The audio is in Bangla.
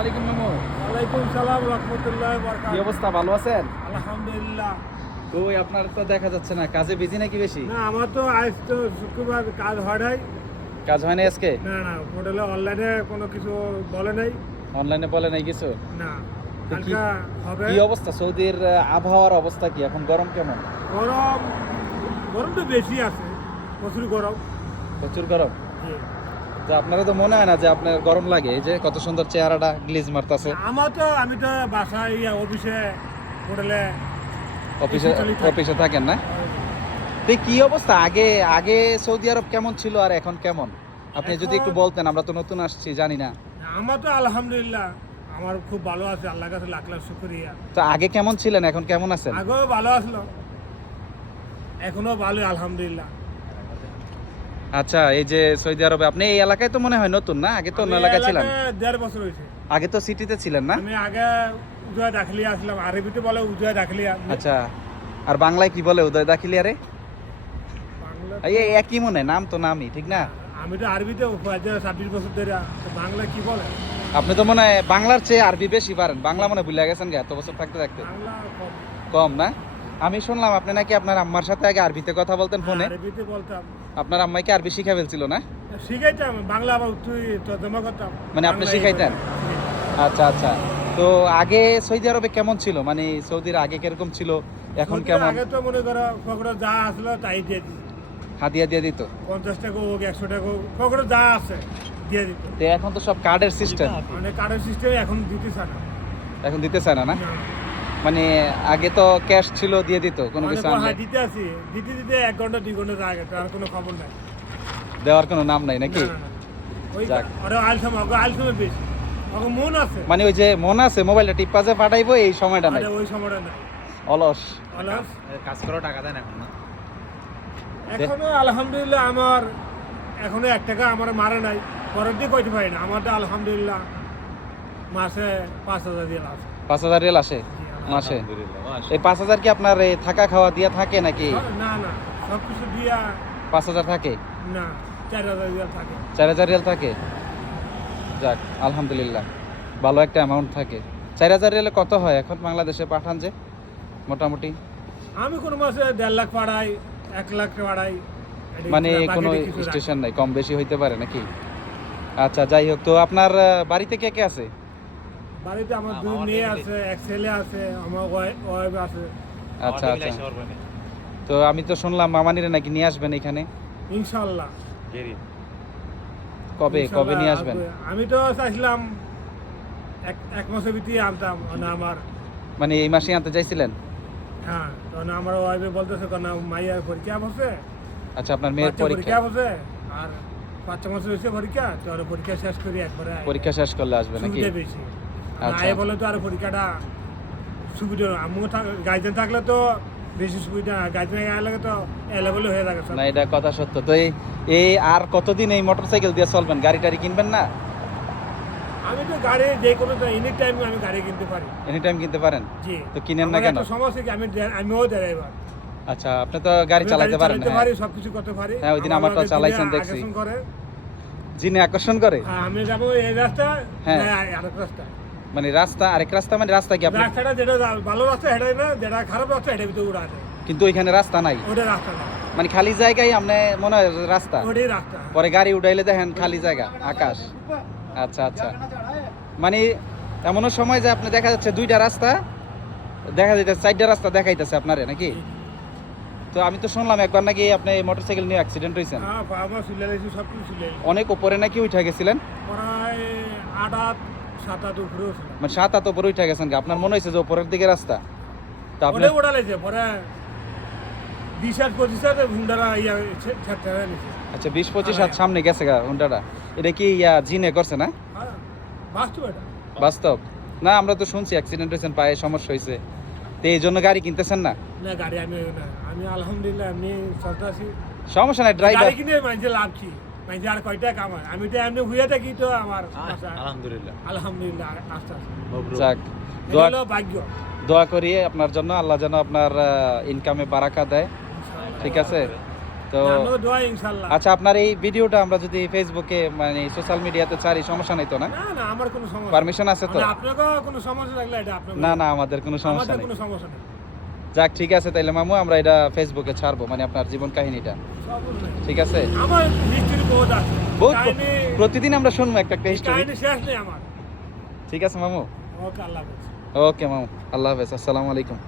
আলাইকুম মামু। ওয়ালাইকুম সালাম রাহমাতুল্লাহি ওয়া কি বারাকাতুহু। অবস্থা, ভালো আছেন? আলহামদুলিল্লাহ। তো আপনার তো দেখা যাচ্ছে না, কাজে বিজি নাকি বেশি? না আমার তো আজ তো শুক্রবার কাজ হয় নাই। কাজ হয় না আজকে? না হোটেলে অনলাইনে কোনো কিছু বলে নাই। অনলাইনে বলে নাই কিছু? না তো কি কালকে হবে। কি অবস্থা সৌদির আবহাওয়ার অবস্থা কি এখন, গরম কেমন? গরম গরম তো বেশি আছে, প্রচুর গরম। প্রচুর গরম। জি। তো আপনারা তো মনে হয় না যে আপনার গরম লাগে? এই যে কত সুন্দর চেহারাটা গ্লিজ মারতাছে। আমি তো বাসায় অফিসে হোটেলে অফিসে AC চালিয়ে থাকি। অফিসে থাকেন না? তো কি অবস্থা, আগে আগে সৌদি আরব কেমন ছিল আর এখন কেমন? আপনি যদি একটু এখন- বলতেন, আমরা তো নতুন আসছি, জানি না। আমার তো আলহামদুলিল্লাহ আমার খুব ভালো আছে, আল্লাহর কাছে লাখ লাখ শুকরিয়া। তো আগে কেমন ছিলেন, এখন কেমন আছেন? আগেও ভালো আসলো, এখনো ভালোই আলহামদুলিল্লাহ। আচ্ছা, এই যে সৌদি আরবে আপনি এই এলাকায় তো মনে হয় নতুন না? আগে তো অন্য আমি এলাকায় ছিলেন। এলাকায় 1.5 বছর হয়েছে। আগে তো সিটিতে ছিলেন না? আমি আগে উদয় দাখিলিয়া আসলাম, আরবিতে বলে উদয় দাখিলিয়া। আচ্ছা, আর বাংলায় কি বলে, উদয় দাখিলিয়া রে? বাংলা এই একই মনে হয়, নাম তো নামই, ঠিক না? আমি তো আরবিতে 26 বছর ধরে, তো বাংলা কি বলে? আপনি তো মনে হয় বাংলার চেয়ে আরবি বেশি পারেন, বাংলা মনে ভুলে গেছেন গে এত বছর থাকতে থাকতে। বাংলা কম। কম না? আমি শুনলাম আপনি নাকি আপনার আম্মার সাথে আগে আরবিতে কথা বলতেন ফোনে। আরবিতে বলতাম, আপনার আম্মাইকে আরবি শিখা ফেলছিল না? শিখাইতাম বাংলা, আবার তুই তর্জমা করতাম। মানে আপনি বাংলা শিখাইতেন? শিখাইতাম। আচ্ছা আচ্ছা। তো আগে সৌদি আরবে কেমন ছিল, মানে সৌদির আগে কিরকম ছিল, এখন সৌদির কেমন? আগে তো মনে করো ফকরে যা আসলো তাই দিয়ে দিত। হাদিয়া দিয়ে দিত? 50 টাকা হোক 100 টাকা হোক, ফকরে যা আছে দিয়ে দিত। তো এখন তো সব কার্ডের সিস্টেম, মানে কার্ডের সিস্টেম এখন দিতেছে না। এখন দিতে চায় না না? না। মানে আগে তো ক্যাশ ছিল, দিয়ে দিত কোনো অনেক কিছু বার আনলে। দিতে আসি, দিতে 1 ঘন্টা 2 ঘন্টা আগে, তার কোনো খবর নাই। দেওয়ার কোনো নাম নাই নাকি? না। ওই যাক। ওরা আলসামে বেশি, ওকে মন আছে। মানে ওই যে মনে আছে মোবাইলটা টিপা যে পাঠাইবো, এই সময়টা নাই, আরে ওই সময়টা নাই। অলস। অলস। কাজ করো, টাকা দেন এখন না? এখনো আলহামদুলিল্লাহ আমার এখনো 1 টাকা আমার মারে নাই, পরের দিয়ে কইতে পারি না। আমারটা আলহামদুলিল্লাহ মাসে 5,000 দিয়ে আছে। 5,000 রিয়াল আসে মাসে? এই 5,000 কি আপনার এই থাকা খাওয়া দিয়ে থাকে নাকি? না সব কিছু দিয়া 5,000 থাকে না, 4,000 দিয়ে থাকে। 4,000 রিয়াল থাকে? যাক আলহামদুলিল্লাহ, ভালো একটা অ্যামাউন্ট থাকে। 4,000 রিয়ালে কত হয় এখন বাংলাদেশে পাঠান যে মোটামুটি? আমি কোনো মাসে 1.5 লাখ পাড়াই, 1 লাখ পাড়াই। মানে কোনো স্টেশন নাই, কম বেশি হইতে পারে নাকি? আচ্ছা, যাই হোক, তো আপনার বাড়িতে কে কে আছে? বাড়িতে আমার 2 মেয়ে আছে, 1 ছেলে আছে, আমার ওয়াইফ আছে। আচ্ছা আচ্ছা। তো আমি তো শুনলাম মামানিরে নাকি নিয়ে আসবেন এখানে, ইনশাআল্লাহ। কবে কবে নিয়ে আসবেন? আমি তো চাইছিলাম এক মাসের ভিতরে আনতাম, মানে আমার মানে এই মাসে আনতে চাইছিলেন? হ্যাঁ, তখন আমার ওয়াইফে বলতেছে কেন মাইয়ার পরীক্ষা বসে, আচ্ছা, আপনার মেয়ের বাচ্চা পরীক্ষা? বসে, আর 5 মাস হয়েছে পরীক্ষা, তো আর পরীক্ষা শেষ করি একবারে পরীক্ষা শেষ করলে আসবে নাকি? সুবিধা বেশি। আচ্ছা। আয় বলে তো আর পরীক্ষাটা সুবিধা না। আমিও গাইডেন থাকলে তো বেশি সুবিধা, গাইডেন লাগে তো অ্যাভেলেবল হয়ে থাকে সব। না, এটা কথা সত্য। তো এই আর কতদিন এই মোটরসাইকেল দিয়ে চলবেন? গাড়ি টাড়ি কিনবেন না? আমি তো গাড়ি যে কোনো এনি টাইম আমি গাড়ি কিনতে পারি। এনি টাইম কিনতে পারেন? জি। তো কিনেন না আমার কেন? একটা সমস্যা কি, আমিও ড্রাইভার। আচ্ছা, আপনি তো গাড়ি চালাতে পারেন? চালাতে পারি, সবকিছু করতে পারি। হ্যাঁ, ওই দিন আমার আমারটাও লগে চালাইছেন যিনি দেখছি। আকর্ষণ করে, যিনি আকর্ষণ করে? হ্যাঁ, আমি যাবো এই রাস্তা, হ্যাঁ। আরেক রাস্তা। মানে রাস্তা আরেক রাস্তা, মানে রাস্তা কি আপনি? রাস্তাটা যেটা ভালো রাস্তা সেটাই না, যেটা খারাপ রাস্তা এটার ভিতরে উড়া আছে। কিন্তু ওইখানে রাস্তা নাই, ওটা রাস্তা না, মানে খালি জায়গায় আপনি মনে হয় রাস্তা, ওটাই রাস্তা। পরে গাড়ি উঠাইলে দেখেন খালি জায়গা, আকাশ। আচ্ছা আচ্ছা। মানে এমনও সময় যে আপনি দেখা যাচ্ছে 2টা রাস্তা দেখা যাইতেছে, 4টা রাস্তা দেখাইতেছে আপনারে নাকি? তো আমি তো শুনলাম একবার নাকি আপনি মোটরসাইকেল নিয়ে অ্যাক্সিডেন্ট হয়েছেন, হ্যাঁ, আমার চুলে লাগছে, সব কিছু চুলে অনেক উপরে নাকি উঠে গেছিলেন? প্রায় 8 7 উপরেও ছিল। মানে 7 উপরে উঠে গেছেন কি? আপনার মনে হয়েছে যে উপরের দিকে রাস্তা? তো আপনি ওটাই ওটা লাগছে, পরে 20-25 হুন্ডারা ছেড়ে নিছে। আচ্ছা, 20-25 হাত সামনে গেছে গা হুন্ডাটা। এটা কি জিনে করছে না? হ্যাঁ, বাস্তব এটা। বাস্তব না? আমরা তো শুনছি অ্যাক্সিডেন্ট হয়েছেন, পায়ে সমস্যা হয়েছে, তো এই জন্য গাড়ি কিনতেছেন না? না, গাড়ি আমি আলহামদুলিল্লাহ এমনি চলতে আছি। সমস্যা নাই, ড্রাইভার। গাড়ি কিনে মানুষের লাভ কি? মানুষের আর কয়টা কামায়? আমি তো এমনি হইয়া থাকি, তো আমার আলহামদুলিল্লাহ। আলহামদুলিল্লাহ আস্তে আস্তে যাক, এটা দোয়া হলো ভাগ্য। দোয়া করি আপনার জন্য, আল্লাহ যেন আপনার ইনকামে বারাকা দেয়। ঠিক আছে? তো আপনাদের দোয়া ইনশাআল্লাহ। আচ্ছা, আপনার এই ভিডিওটা আমরা যদি ফেসবুকে মানে সোশ্যাল মিডিয়াতে ছাড়ি সমস্যা নাই তো না? না না আমার কোনো সমস্যা পারমিশন আছে তো? মানে আপনাদের কোনো সমস্যা লাগলে এটা আপনাদের না না, আমাদের কোনো সমস্যা আমাদের নেই। কোনো সমস্যা নেই। যাক, ঠিক আছে তাইলে মামু, আমরা এটা ফেসবুকে ছাড়বো, মানে আপনার জীবন কাহিনীটা। সমস্যা নেই। ঠিক আছে? আমার হিস্ট্রি বহুত আছে। বহুত কাহিনী প্রতিদিন আমরা শুনবো একটা একটা হিস্টোরি। কাহিনী শেষ নেই আমার। ঠিক আছে মামু। ওকে আল্লাহ হাফেজ। ওকে মামু, আল্লাহ হাফেজ, আসসালামু আলাইকুম।